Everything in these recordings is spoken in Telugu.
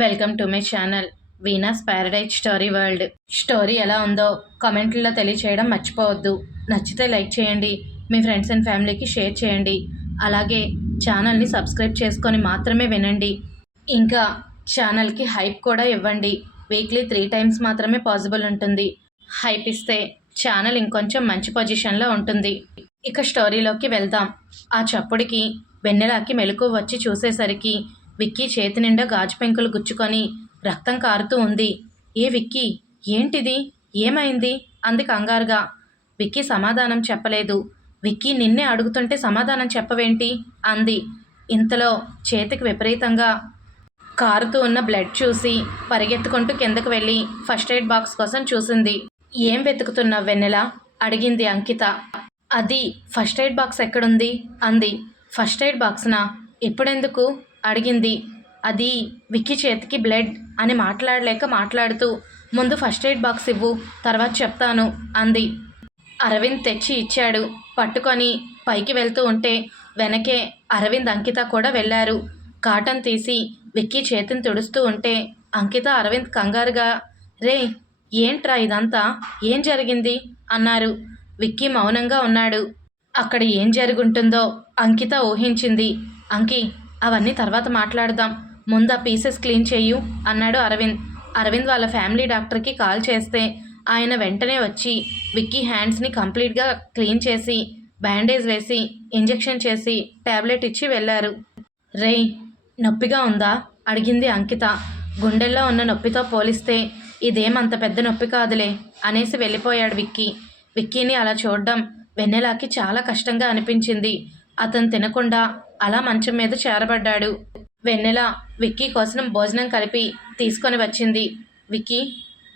Welcome to my channel Veena's paradise story world. Story ఎలా ఉందో కమెంట్లో తెలియచేయడం మర్చిపోవద్దు. నచ్చితే లైక్ చేయండి మీ ఫ్రెండ్స్ అండ్ ఫ్యామిలీకి షేర్ చేయండి. అలాగే ఛానల్ని సబ్స్క్రైబ్ చేసుకొని మాత్రమే వినండి. ఇంకా ఛానల్కి హైప్ కూడా ఇవ్వండి. వీక్లీ త్రీ టైమ్స్ మాత్రమే పాసిబుల్ ఉంటుంది. హైప్ ఇస్తే ఛానల్ ఇంకొంచెం మంచి పొజిషన్లో ఉంటుంది. ఇక స్టోరీలోకి వెళ్దాం. ఆ చప్పుడికి వెన్నెలాకి మెలకు వచ్చి చూసేసరికి విక్కీ చేతి నిండా గాజు పెంకులు గుచ్చుకొని రక్తం కారుతూ ఉంది. ఏ విక్కీ ఏంటిది? ఏమైంది? అంది కంగారుగా. విక్కీ సమాధానం చెప్పలేదు. విక్కీ నిన్నే అడుగుతుంటే సమాధానం చెప్పవేంటి? అంది. ఇంతలో చేతికి విపరీతంగా కారుతూ ఉన్న బ్లడ్ చూసి పరిగెత్తుకుంటూ కిందకు వెళ్ళి ఫస్ట్ ఎయిడ్ బాక్స్ కోసం చూసింది. ఏం వెతుకుతున్నావు వెన్నెల? అడిగింది అంకిత. అది ఫస్ట్ ఎయిడ్ బాక్స్ ఎక్కడుంది? అంది. ఫస్ట్ ఎయిడ్ బాక్స్నా? ఎప్పుడెందుకు? అడిగింది. అది విక్కీ చేతికి బ్లడ్ అని మాట్లాడలేక మాట్లాడుతూ ముందు ఫస్ట్ ఎయిడ్ బాక్స్ ఇవ్వు తర్వాత చెప్తాను అంది. అరవింద్ తెచ్చి ఇచ్చాడు. పట్టుకొని పైకి వెళ్తూ ఉంటే వెనకే అరవింద్ అంకిత కూడా వెళ్ళారు. కాటన్ తీసి విక్కీ చేతిని తుడుస్తూ ఉంటే అంకిత అరవింద్ కంగారుగా రే ఏంట్రా ఇదంతా? ఏం జరిగింది? అన్నారు. విక్కీ మౌనంగా ఉన్నాడు. అక్కడ ఏం జరుగుంటుందో అంకిత ఊహించింది. అంకి అవన్నీ తర్వాత మాట్లాడదాం. ముందు ఆ పీసెస్ క్లీన్ చేయు అన్నాడు అరవింద్. అరవింద్ వాళ్ళ ఫ్యామిలీ డాక్టర్కి కాల్ చేస్తే ఆయన వెంటనే వచ్చి విక్కీ హ్యాండ్స్ని కంప్లీట్గా క్లీన్ చేసి బ్యాండేజ్ వేసి ఇంజెక్షన్ చేసి టాబ్లెట్ ఇచ్చి వెళ్ళారు. రేయ్ నొప్పిగా ఉందా? అడిగింది అంకిత. గుండెల్లో ఉన్న నొప్పితో పోలిస్తే ఇదేం అంత పెద్ద నొప్పి కాదులే అనేసి వెళ్ళిపోయాడు విక్కీ. విక్కీని అలా చూడడం వెన్నెలాకి చాలా కష్టంగా అనిపించింది. అతను తినకుండా అలా మంచం మీద చేరబడ్డాడు. వెన్నెల విక్కీ కోసం భోజనం కలిపి తీసుకొని వచ్చింది. విక్కీ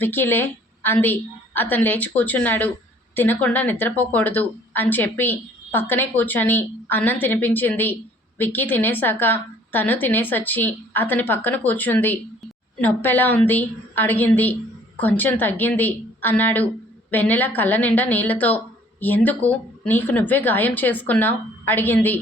విక్కీలే అంది. అతను లేచి కూర్చున్నాడు. తినకుండా నిద్రపోకూడదు అని చెప్పి పక్కనే కూర్చొని అన్నం తినిపించింది. విక్కీ తినేశాక తను తినేసొచ్చి అతని పక్కన కూర్చుంది. నొప్పెలా ఉంది? అడిగింది. కొంచెం తగ్గింది అన్నాడు. వెన్నెల కళ్ళ నిండా నీళ్ళతో ఎందుకు? నీకు నువ్వే గాయం చేసుకున్నావు? అడిగింది.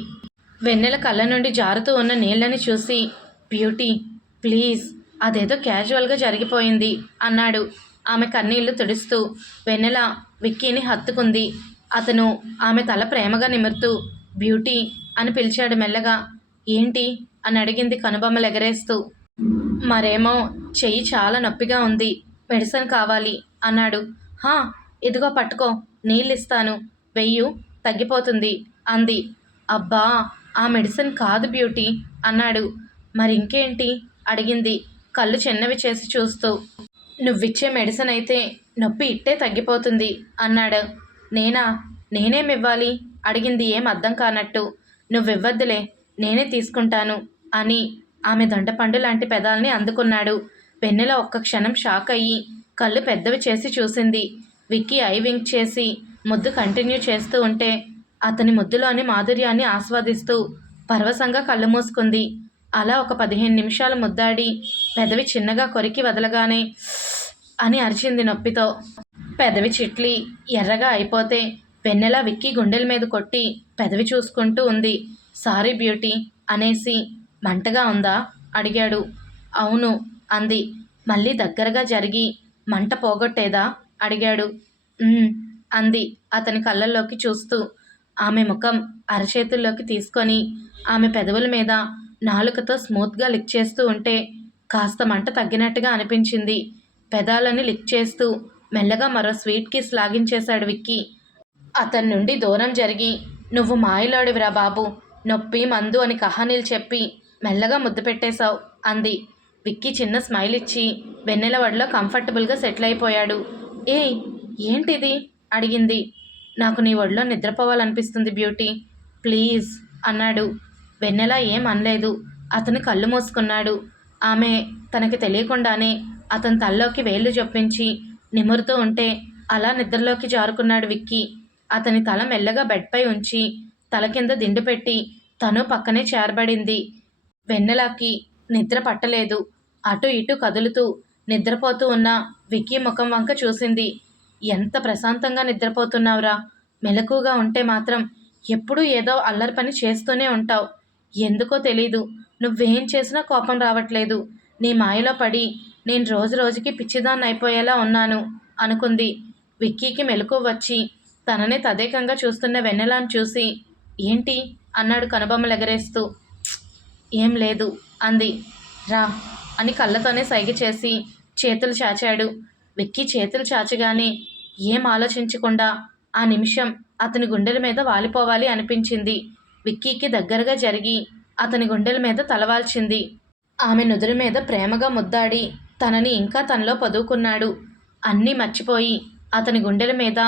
వెన్నెల కళ్ళ నుండి జారుతూ ఉన్న నీళ్ళని చూసి బ్యూటీ ప్లీజ్ అదేదో క్యాజువల్గా జరిగిపోయింది అన్నాడు. ఆమె కన్నీళ్ళు తుడుస్తూ వెన్నెల విక్కీని హత్తుకుంది. అతను ఆమె తల ప్రేమగా నిమురుతూ బ్యూటీ అని పిలిచాడు మెల్లగా. ఏంటి? అని అడిగింది కనుబొమ్మలు ఎగరేస్తూ. మరేమో చెయ్యి చాలా నొప్పిగా ఉంది మెడిసిన్ కావాలి అన్నాడు. హా ఇదిగో పట్టుకో నీళ్ళిస్తాను వెయ్యు తగ్గిపోతుంది అంది. అబ్బా ఆ మెడిసిన్ కాదు బ్యూటీ అన్నాడు. మరి ఇంకేంటి అడిగింది కళ్ళు చిన్నవి చేసి చూస్తూ. నువ్విచ్చే మెడిసిన్ అయితే నొప్పి ఇట్టే తగ్గిపోతుంది అన్నాడు. నేనా? నేనేమివ్వాలి? అడిగింది ఏం అర్థం కానట్టు. నువ్వివ్వద్దులే నేనే తీసుకుంటాను అని ఆమె దొండపండు లాంటి పెదాల్ని అందుకున్నాడు. వెన్నెల ఒక్క క్షణం షాక్ అయ్యి కళ్ళు పెద్దవి చేసి చూసింది. విక్కీ ఐ వింక్ చేసి ముద్దు కంటిన్యూ చేస్తూ ఉంటే అతని ముద్దులోని మాధుర్యాన్ని ఆస్వాదిస్తూ పరవశంగా కళ్ళు మూసుకుంది. అలా ఒక పదిహేను నిమిషాలు ముద్దాడి పెదవి చిన్నగా కొరికి వదలగానే అని అరిచింది నొప్పితో. పెదవి చిట్లి ఎర్రగా అయిపోతే వెన్నెలా విక్కి గుండెల మీద కొట్టి పెదవి చూసుకుంటూ ఉంది. సారీ బ్యూటీ అనేసి మంటగా ఉందా? అడిగాడు. అవును అంది. మళ్ళీ దగ్గరగా జరిగి మంట పోగొట్టేదా? అడిగాడు. అంది అతని కళ్ళల్లోకి చూస్తూ. ఆమె ముఖం అరచేతుల్లోకి తీసుకొని ఆమె పెదవుల మీద నాలుకతో స్మూత్గా లిక్ చేస్తూ ఉంటే కాస్త మంట తగ్గినట్టుగా అనిపించింది. పెదాలని లిక్ చేస్తూ మెల్లగా మరో స్వీట్ కిస్ లాగించేశాడు విక్కీ. అతని నుండి దూరం జరిగి నువ్వు మాయలోడివిరా బాబు నొప్పి మందు అని కహానీలు చెప్పి మెల్లగా ముద్దు పెట్టేశావు అంది. విక్కీ చిన్న స్మైల్ ఇచ్చి వెన్నెల వడిలో కంఫర్టబుల్గా సెటిల్ అయిపోయాడు. ఏ ఏంటిది? అడిగింది. నాకు నీ ఒడిలో నిద్రపోవాలనిపిస్తుంది బ్యూటీ. ప్లీజ్ అన్నాడు. వెన్నెల ఏం అనలేదు. అతను కళ్ళు మూసుకున్నాడు. ఆమె తనకి తెలియకుండానే అతని తల్లోకి వేళ్ళు చొప్పించి నిమురుతూ ఉంటే అలా నిద్రలోకి జారుకున్నాడు విక్కీ. అతని తల మెల్లగా బెడ్పై ఉంచి తల కింద దిండు పెట్టి తను పక్కనే చేరబడింది. వెన్నెలకి నిద్ర పట్టలేదు. అటు ఇటు కదులుతూ నిద్రపోతూ ఉన్న విక్కీ ముఖం వంక చూసింది. ఎంత ప్రశాంతంగా నిద్రపోతున్నావురా? మెలకుగా ఉంటే మాత్రం ఎప్పుడూ ఏదో అల్లరి పని చేస్తూనే ఉంటావు. ఎందుకో తెలీదు. నువ్వేం చేసినా కోపం రావట్లేదు. నీ మాయలో పడి నేను రోజు రోజుకి పిచ్చిదాన్ని అయిపోయేలా ఉన్నాను అనుకుంది. విక్కీకి మెలకు వచ్చి తననే తదేకంగా చూస్తున్న వెన్నెలాను చూసి ఏంటి? అన్నాడు కనుబొమ్మలు ఎగరేస్తూ ఏం లేదు అంది. రా అని కళ్ళతోనే సైగ చేసి చేతులు చాచాడు. విక్కీ చేతులు చాచగానే ఏం ఆలోచించకుండా ఆ నిమిషం అతని గుండెల మీద వాలిపోవాలి అనిపించింది. విక్కీకి దగ్గరగా జరిగి అతని గుండెల మీద తలవాల్చింది. ఆమె నుదురు మీద ప్రేమగా ముద్దాడి తనని ఇంకా తనలో పదువుకున్నాడు అన్నీ మర్చిపోయి అతని గుండెల మీద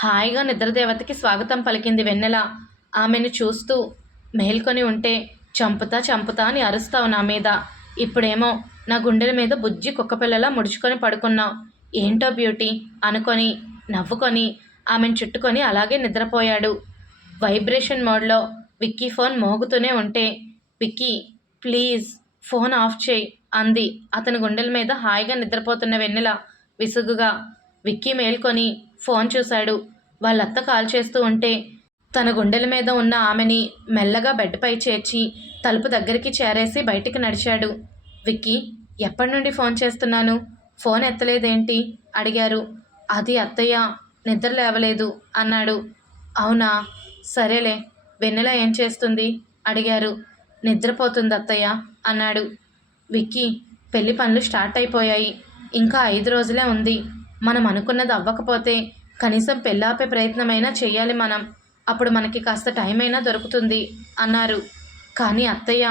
హాయిగా నిద్రదేవతకి స్వాగతం పలికింది వెన్నెల. ఆమెను చూస్తూ మేల్కొని ఉంటే చంపుతా చంపుతా అని అరుస్తావు నా మీద. ఇప్పుడేమో నా గుండెల మీద బుజ్జి కుక్కపిల్లలా ముడుచుకొని పడుకున్నావు. ఏంటో బ్యూటీ? అనుకొని నవ్వుకొని ఆమెను చుట్టుకొని అలాగే నిద్రపోయాడు. వైబ్రేషన్ మోడ్లో విక్కీ ఫోన్ మోగుతూనే ఉంటే విక్కీ ప్లీజ్ ఫోన్ ఆఫ్ చేయి అంది. అతని గుండెల మీద హాయిగా నిద్రపోతున్న వెన్నెల విసుగుగా విక్కీ మేల్కొని ఫోన్ చూశాడు. వాళ్ళత్త కాల్ చేస్తూ ఉంటే తన గుండెల మీద ఉన్న ఆమెని మెల్లగా బెడ్పై చేర్చి తలుపు దగ్గరికి చేరేసి బయటికి నడిచాడు. విక్కీ ఎప్పటి నుండి ఫోన్ చేస్తున్నాను? ఫోన్ ఎత్తలేదేంటి? అడిగారు. అది అత్తయ్య నిద్ర లేవలేదు అన్నాడు. అవునా? సరేలే. వెన్నెల ఏం చేస్తుంది? అడిగారు. నిద్రపోతుంది అత్తయ్య అన్నాడు. విక్కీ పెళ్ళి పనులు స్టార్ట్ అయిపోయాయి. ఇంకా ఐదు రోజులే ఉంది. మనం అనుకున్నది అవ్వకపోతే కనీసం పెళ్ళాపే ప్రయత్నమైనా చేయాలి మనం. అప్పుడు మనకి కాస్త టైం అయినా దొరుకుతుంది అన్నారు. కానీ అత్తయ్య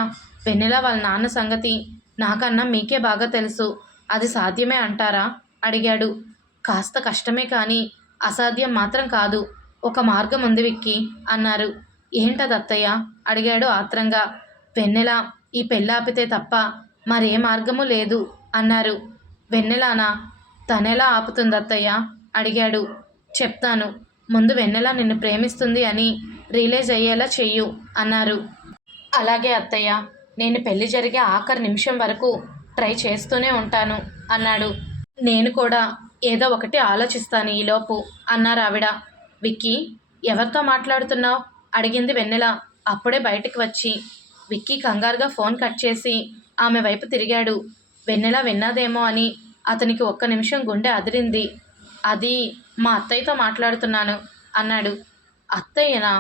వెన్నెల వాళ్ళ నాన్న సంగతి నాకన్నా మీకే బాగా తెలుసు. అది సాధ్యమే అంటారా? అడిగాడు. కాస్త కష్టమే కానీ అసాధ్యం మాత్రం కాదు. ఒక మార్గం ఉంది విక్కి అన్నారు. ఏంటది దత్తయ్య అడిగాడు ఆత్రంగా. వెన్నెల ఈ పెళ్ళాపితే తప్ప మరే మార్గము లేదు అన్నారు. వెన్నెలానా? తనెలా ఆపుతుంది అత్తయ్య అడిగాడు. చెప్తాను. ముందు వెన్నెల నిన్ను ప్రేమిస్తుంది అని రియలైజ్ అయ్యేలా చెయ్యు అన్నారు. అలాగే అత్తయ్య నేను పెళ్ళి జరిగే ఆఖరి నిమిషం వరకు ట్రై చేస్తూనే ఉంటాను అన్నాడు. నేను కూడా ఏదో ఒకటి ఆలోచిస్తాను ఈలోపు అన్నారు ఆవిడ. విక్కీ ఎవరితో మాట్లాడుతున్నావు? అడిగింది వెన్నెల. అప్పుడే బయటికి వచ్చి విక్కీ కంగారుగా ఫోన్ కట్ చేసి ఆమె వైపు తిరిగాడు. వెన్నెల విన్నాదేమో అని అతనికి ఒక్క నిమిషం గుండె అదిరింది. అది మా అత్తయ్యతో మాట్లాడుతున్నాను అన్నాడు. అత్తయ్యనా?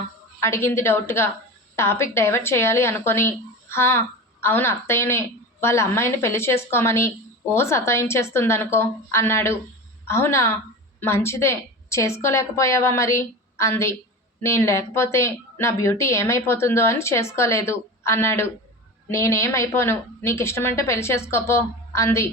అడిగింది డౌట్గా. టాపిక్ డైవర్ట్ చేయాలి అనుకొని. హా అవును అత్తయ్యనే. వాళ్ళ అమ్మాయిని పెళ్ళి చేసుకోమని ఓ సతాయించేస్తుందనుకో అన్నాడు. అవునా? మంచిదే. చేసుకోలేకపోయావా మరి? అంది. నేను లేకపోతే నా బ్యూటీ ఏమైపోతుందో అని చేసుకోలేదు అన్నాడు. నేనేమైపోను? నీకు ఇష్టమంటే పెళ్ళి చేసుకోపో అంది.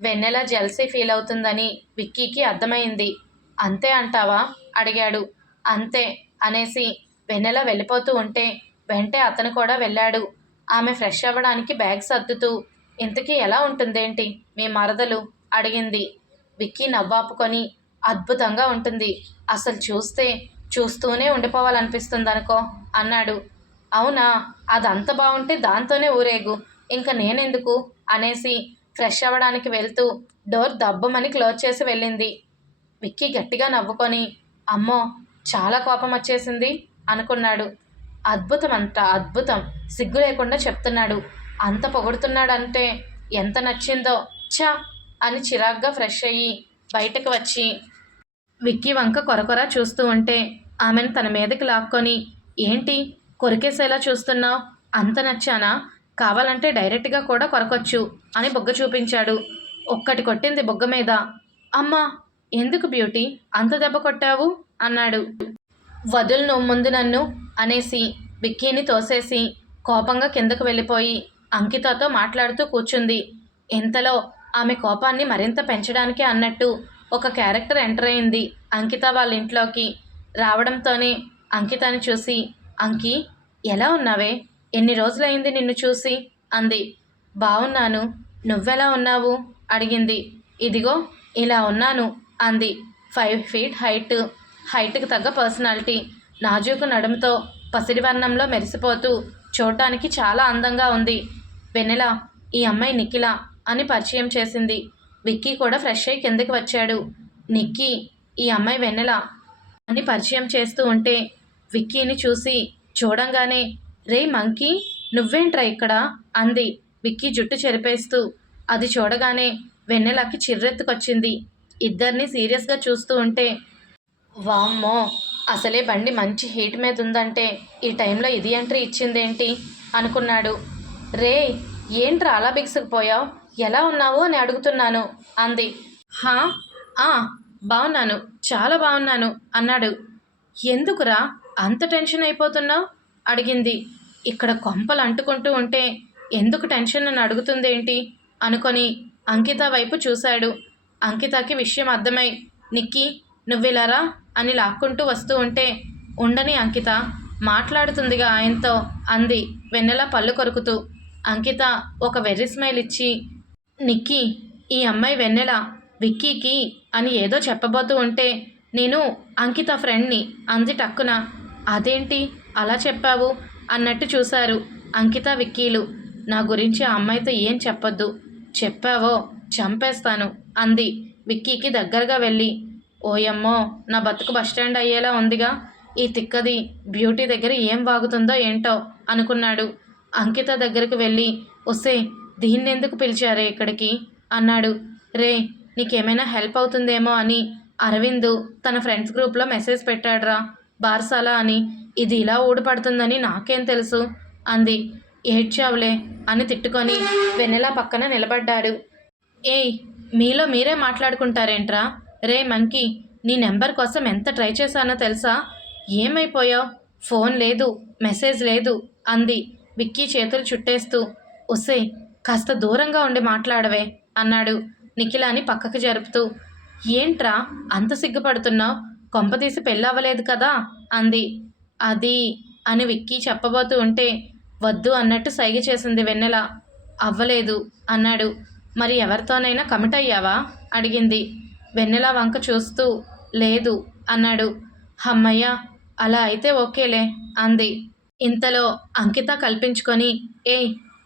వెన్నెల జెల్సీ ఫీల్ అవుతుందని విక్కీకి అర్థమైంది. అంతే అంటావా? అడిగాడు. అంతే అనేసి వెన్నెల వెళ్ళిపోతూ ఉంటే వెంటే అతను కూడా వెళ్ళాడు. ఆమె ఫ్రెష్ అవ్వడానికి బ్యాగ్ సర్దుతూ ఇంతకీ ఎలా ఉంటుందేంటి? మీ మరదలు అడిగింది. విక్కీ నవ్వాపుకొని అద్భుతంగా ఉంటుంది. అసలు చూస్తే చూస్తూనే ఉండిపోవాలనిపిస్తుంది అనుకో అన్నాడు. అవునా? అదంత బాగుంటే దాంతోనే ఊరేగు. ఇంకా నేనెందుకు? అనేసి ఫ్రెష్ అవ్వడానికి వెళ్తూ డోర్ దబ్బమని క్లోజ్ చేసి వెళ్ళింది. విక్కీ గట్టిగా నవ్వుకొని అమ్మో చాలా కోపం వచ్చేసింది అనుకున్నాడు. అద్భుతం అంట అద్భుతం. సిగ్గు లేకుండా చెప్తున్నాడు. అంత పొగుడుతున్నాడంటే ఎంత నచ్చిందో ఛా! అని చిరాగ్గా ఫ్రెష్ అయ్యి బయటకు వచ్చి విక్కీ వంక కొరకొర చూస్తూ ఉంటే ఆమెను తన మీదకి లాక్కొని ఏంటి? కొరికేసేలా చూస్తున్నావు? అంత నచ్చానా? కావాలంటే డైరెక్ట్గా కూడా కొరకొచ్చు అని బొగ్గ చూపించాడు. ఒక్కటి కొట్టింది బొగ్గ మీద. అమ్మా! ఎందుకు బ్యూటీ? అంత దెబ్బ కొట్టావు? అన్నాడు. వదులు నువ్వు ముందు నన్ను అనేసి విక్కీని తోసేసి కోపంగా కిందకు వెళ్ళిపోయి అంకితతో మాట్లాడుతూ కూర్చుంది. ఇంతలో ఆమె కోపాన్ని మరింత పెంచడానికి అన్నట్టు ఒక క్యారెక్టర్ ఎంటర్ అయింది అంకిత వాళ్ళ ఇంట్లోకి. రావడంతోనే అంకితని చూసి అంకి ఎలా ఉన్నావే? ఎన్ని రోజులైంది నిన్ను చూసి? అంది. బాగున్నాను నువ్వెలా ఉన్నావు? అడిగింది. ఇదిగో ఇలా ఉన్నాను అంది. Five feet height. హైట్కి తగ్గ పర్సనాలిటీ. నాజూకు నడుముతో పసిడివర్ణంలో మెరిసిపోతూ చూడటానికి చాలా అందంగా ఉంది. వెన్నెల ఈ అమ్మాయి నిఖిల అని పరిచయం చేసింది. విక్కీ కూడా ఫ్రెష్ అయ్యి కిందకి వచ్చాడు. నిక్కీ ఈ అమ్మాయి వెన్నెల అని పరిచయం చేస్తూ ఉంటే విక్కీని చూసి చూడంగానే రే మంకీ నువ్వేంట్రా ఇక్కడ? అంది విక్కీ జుట్టు చెరిపేస్తూ. అది చూడగానే వెన్నెలకి చిర్రెత్తుకొచ్చింది. ఇద్దరిని సీరియస్గా చూస్తూ ఉంటే వామ్మో అసలే బండి మంచి హీట్ మీద ఉందంటే ఈ టైంలో ఇది ఎంట్రీ ఇచ్చిందేంటి? అనుకున్నాడు. రే ఏంట్రా అలా బిగుసుకుపోయావు ఎలా ఉన్నావు అని అడుగుతున్నాను అంది. హా? ఆ బాగున్నాను చాలా బాగున్నాను అన్నాడు. ఎందుకురా అంత టెన్షన్ అయిపోతున్నావు? అడిగింది. ఇక్కడ కొంపలు అంటుకుంటూ ఉంటే ఎందుకు టెన్షన్ అని అడుగుతుందేంటి? అనుకొని అంకిత వైపు చూశాడు. అంకితకి విషయం అర్థమై నిక్కి నువ్విలారా? అని లాక్కుంటూ వస్తూ ఉంటే ఉండని అంకిత మాట్లాడుతుందిగా ఆయనతో అంది వెన్నెల పళ్ళు కొరుకుతూ. అంకిత ఒక వెర్రి స్మైల్ ఇచ్చి నిక్కి ఈ అమ్మాయి వెన్నెల విక్కీకి అని ఏదో చెప్పబోతూ ఉంటే నేను అంకిత ఫ్రెండ్ని అంది టక్కున. అదేంటి? అలా చెప్పావు? అన్నట్టు చూశారు అంకిత విక్కీలు. నా గురించి ఆ అమ్మాయితో ఏం చెప్పొద్దు. చెప్పావో చంపేస్తాను అంది విక్కీకి దగ్గరగా వెళ్ళి. ఓయమ్మో నా బతుకు బస్టాండ్ అయ్యేలా ఉందిగా. ఈ తిక్కది బ్యూటీ దగ్గర ఏం వాగుతుందో ఏంటో అనుకున్నాడు అంకిత దగ్గరకు వెళ్ళి వస్తే దీన్ని ఎందుకు పిలిచారే ఇక్కడికి? అన్నాడు. రే నీకేమైనా హెల్ప్ అవుతుందేమో అని అరవింద్ తన ఫ్రెండ్స్ గ్రూప్లో మెసేజ్ పెట్టాడురా బార్సాల అని. ఇది ఇలా ఊడిపడుతుందని నాకేం తెలుసు? అంది. ఏడ్చావులే అని తిట్టుకొని వెన్నెల పక్కన నిలబడ్డాడు. ఏయ్ మీలో మీరే మాట్లాడుకుంటారేంట్రా? రే మంకీ నీ నెంబర్ కోసం ఎంత ట్రై చేశానో తెలుసా? ఏమైపోయావు? ఫోన్ లేదు మెసేజ్ లేదు అంది. విక్కీ చేతులు చుట్టేస్తూ ఒసే కాస్త దూరంగా ఉండి మాట్లాడవే అన్నాడు నిఖిలాని పక్కకు జరుపుతూ. ఏంట్రా అంత సిగ్గుపడుతున్నావు? కొంపతీసి పెళ్ళవ్వలేదు కదా అంది. అది అని విక్కీ చెప్పబోతూ ఉంటే వద్దు అన్నట్టు సైగ చేసింది వెన్నెల. అవ్వలేదు అన్నాడు. మరి ఎవరితోనైనా కమిట్ అయ్యావా? అడిగింది. వెన్నెల వంక చూస్తూ లేదు అన్నాడు. హమ్మయ్య అలా అయితే ఓకేలే అంది. ఇంతలో అంకిత కల్పించుకొని ఏ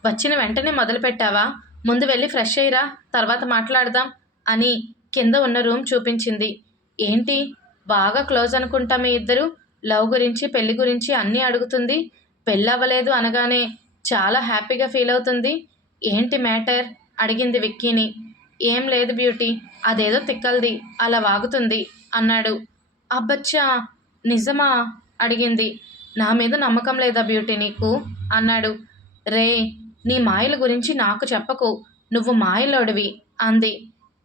వచ్చిన వెంటనే మొదలుపెట్టావా ముందు వెళ్ళి ఫ్రెష్ అయ్యిరా తర్వాత మాట్లాడదాం అని కింద ఉన్న రూమ్ చూపించింది. ఏంటి? బాగా క్లోజ్ అనుకుంటా మీ ఇద్దరు? లవ్ గురించి పెళ్ళి గురించి అన్నీ అడుగుతుంది? పెళ్ళి అవ్వలేదు అనగానే చాలా హ్యాపీగా ఫీల్ అవుతుంది? ఏంటి మ్యాటర్? అడిగింది విక్కీని. ఏం లేదు బ్యూటీ అదేదో తిక్కల్ది అలా వాగుతుంది అన్నాడు. అబ్బచ్చా! నిజమా? అడిగింది. నా మీద నమ్మకం లేదా బ్యూటీ నీకు? అన్నాడు. రే నీ మాయల గురించి నాకు చెప్పకు. నువ్వు మాయలోడివి అంది.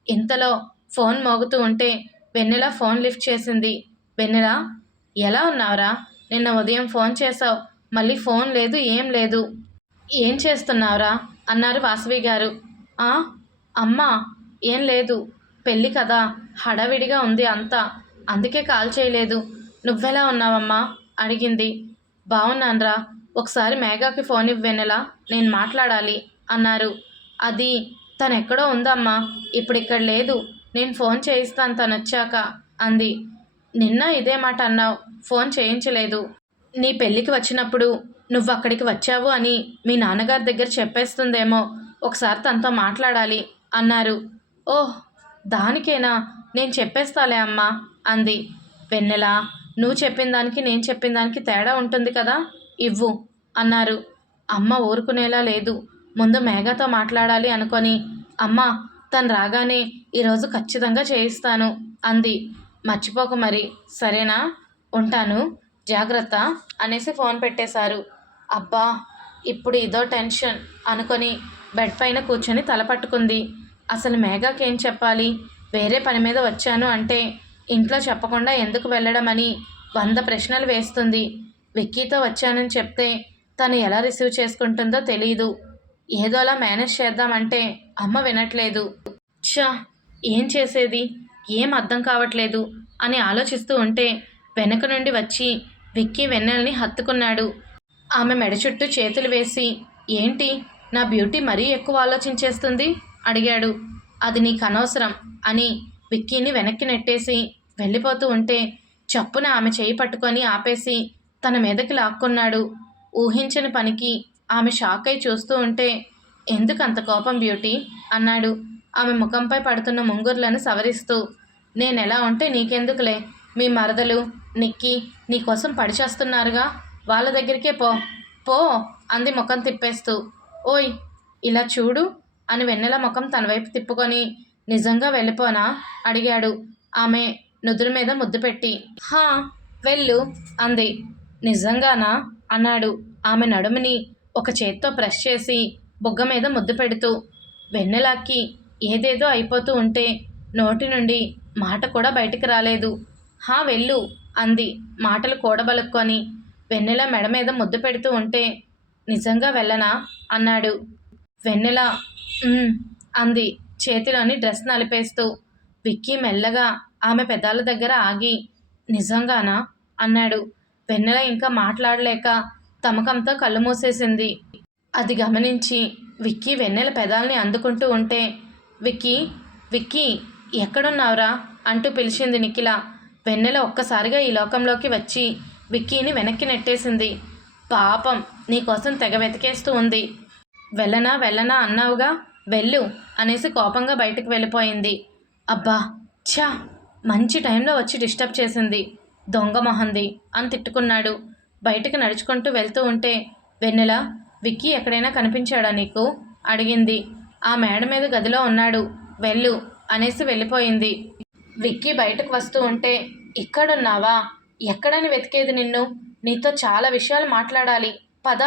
ఇంతలో ఫోన్ మోగుతూ ఉంటే వెన్నెల ఫోన్ లిఫ్ట్ చేసింది. వెన్నెల ఎలా ఉన్నావురా? నిన్న ఉదయం ఫోన్ చేసావు మళ్ళీ ఫోన్ లేదు ఏం లేదు. ఏం చేస్తున్నావురా? అన్నారు వాసవి గారు. ఆ అమ్మా ఏం లేదు. పెళ్ళి కదా హడావిడిగా ఉంది అంతా. అందుకే కాల్ చేయలేదు. నువ్వెలా ఉన్నావమ్మా? అడిగింది. బావున్నాన్రా ఒకసారి మేఘాకి ఫోన్ ఇవ్వెనెలా నేను మాట్లాడాలి అన్నారు. అది తనెక్కడో ఉందమ్మా ఇప్పుడు ఇక్కడ లేదు నేను ఫోన్ చేయిస్తాను తనొచ్చాక వచ్చాక అంది. నిన్న ఇదే మాట అన్నావు ఫోన్ చేయించలేదు. నీ పెళ్ళికి వచ్చినప్పుడు నువ్వు అక్కడికి వచ్చావు అని మీ నాన్నగారి దగ్గర చెప్పేస్తుందేమో ఒకసారి తనతో మాట్లాడాలి అన్నారు. ఓహ్ దానికేనా నేను చెప్పేస్తాలే అమ్మా అంది. వెన్నెలా నువ్వు చెప్పిన దానికి నేను చెప్పిన దానికి తేడా ఉంటుంది కదా? ఇవ్వు అన్నారు. అమ్మ ఊరుకునేలా లేదు. ముందు మేఘతో మాట్లాడాలి అనుకొని అమ్మ తను రాగానే ఈరోజు ఖచ్చితంగా చేయిస్తాను అంది. మర్చిపోక మరి సరేనా? ఉంటాను జాగ్రత్త అనేసి ఫోన్ పెట్టేశారు. అబ్బా ఇప్పుడు ఇదో టెన్షన్ అనుకొని బెడ్ పైన కూర్చొని తల పట్టుకుంది. అసలు మేఘాకి ఏం చెప్పాలి? వేరే పని మీద వచ్చాను అంటే ఇంట్లో చెప్పకుండా ఎందుకు వెళ్ళడం అని వంద ప్రశ్నలు వేస్తుంది. విక్కీతో వచ్చానని చెప్తే తను ఎలా రిసీవ్ చేసుకుంటుందో తెలియదు ఏదోలా మేనేజ్ చేద్దామంటే అమ్మ వినట్లేదు. ఛా ఏం చేసేది? ఏం అర్థం కావట్లేదు అని ఆలోచిస్తూ ఉంటే వెనక నుండి వచ్చి విక్కీ వెన్నెల్ని హత్తుకున్నాడు. ఆమె మెడ చుట్టూ చేతులు వేసి ఏంటి? నా బ్యూటీ మరీ ఎక్కువ ఆలోచించేస్తుంది? అడిగాడు. అది నీకు అనవసరం అని విక్కీని వెనక్కి నెట్టేసి వెళ్ళిపోతూ ఉంటే చప్పున ఆమె చేయి పట్టుకొని ఆపేసి తన మీదకి లాక్కున్నాడు. ఊహించని పనికి ఆమె షాక్ అయి చూస్తూ ఉంటే ఎందుకు అంత కోపం బ్యూటీ? అన్నాడు. ఆమె ముఖంపై పడుతున్న ముంగుర్లను సవరిస్తూ నేను ఎలా ఉంటే నీకెందుకులే? మీ మరదలు నిక్కి నీకోసం పడిచేస్తున్నారుగా వాళ్ళ దగ్గరికే పో పో అంది ముఖం తిప్పేస్తూ. ఓయ్ ఇలా చూడు అని వెన్నెల ముఖం తన వైపు తిప్పుకొని నిజంగా వెళ్ళిపోనా? అడిగాడు. ఆమె నుదురు మీద ముద్దు పెట్టి. హా వెళ్ళు అంది. నిజంగానా? అన్నాడు. ఆమె నడుముని ఒక చేత్తో ప్రెస్ చేసి బుగ్గ మీద ముద్దు పెడుతూ వెన్నెలాక్కి ఏదేదో అయిపోతూ ఉంటే నోటి నుండి మాట కూడా బయటికి రాలేదు. హా వెళ్ళు అంది. మాటలు కూడబలుక్కొని వెన్నెల మెడ మీద ముద్దు పెడుతూ ఉంటే నిజంగా వెళ్ళనా? అన్నాడు. వెన్నెల అంది. చేతిలోని డ్రెస్ నలిపేస్తూ విక్కీ మెల్లగా ఆమె పెదాల దగ్గర ఆగి నిజంగానా? అన్నాడు. వెన్నెల ఇంకా మాట్లాడలేక తమకంతో కళ్ళు మూసేసింది. అది గమనించి విక్కీ వెన్నెల పెదాల్ని అందుకుంటూ ఉంటే విక్కీ విక్కీ ఎక్కడున్నావురా? అంటూ పిలిచింది నిఖిల. వెన్నెల ఒక్కసారిగా ఈ లోకంలోకి వచ్చి విక్కీని వెనక్కి నెట్టేసింది. పాపం నీకోసం తెగ వెతికేస్తూ ఉంది. వెళ్ళనా వెళ్ళనా అన్నావుగా? వెళ్ళు అనేసి కోపంగా బయటకు వెళ్ళిపోయింది. అబ్బా ఛా మంచి టైంలో వచ్చి డిస్టర్బ్ చేసింది. దొంగ మొహంది అని తిట్టుకున్నాడు. బయటకు నడుచుకుంటూ వెళ్తూ ఉంటే వెన్నెల విక్కీ ఎక్కడైనా కనిపించాడా నీకు? అడిగింది. ఆ మేడ మీద గదిలో ఉన్నాడు. వెళ్ళు అనేసి వెళ్ళిపోయింది. విక్కీ బయటకు వస్తూ ఉంటే ఇక్కడున్నావా? ఎక్కడని వెతికేది నిన్ను? నీతో చాలా విషయాలు మాట్లాడాలి. పద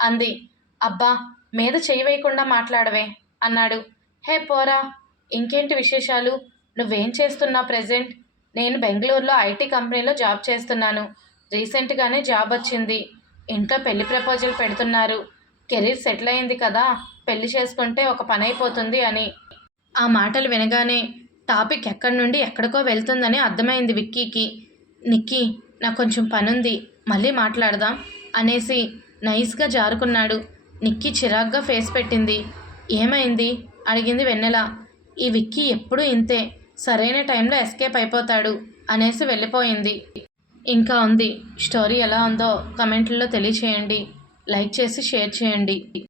అంది. అబ్బా మీద చేయవేయకుండా మాట్లాడవే. అన్నాడు. హే పోరా ఇంకేంటి విశేషాలు? నువ్వేం చేస్తున్నా ప్రెజెంట్? నేను బెంగళూరులో ఐటీ కంపెనీలో జాబ్ చేస్తున్నాను. రీసెంట్గానే జాబ్ వచ్చింది. ఇంట్లో పెళ్ళి ప్రపోజల్ పెడుతున్నారు. కెరీర్ సెటిల్ అయింది కదా పెళ్ళి చేసుకుంటే ఒక పని అయిపోతుంది అని. ఆ మాటలు వినగానే టాపిక్ ఎక్కడి నుండి ఎక్కడికో వెళ్తుందని అర్థమైంది విక్కీకి. నిక్కీ నాకు కొంచెం పనుంది మళ్ళీ మాట్లాడదాం అనేసి నైస్గా జారుకున్నాడు. నిక్కీ చిరాగ్గా ఫేస్ పెట్టింది. ఏమైంది? అడిగింది వెన్నెల. ఈ విక్కీ ఎప్పుడూ ఇంతే. సరైన టైంలో ఎస్కేప్ అయిపోతాడు అనేసి వెళ్ళిపోయింది. ఇంకా ఉంది. స్టోరీ ఎలా ఉందో కమెంట్లలో తెలియచేయండి. లైక్ చేసి షేర్ చేయండి.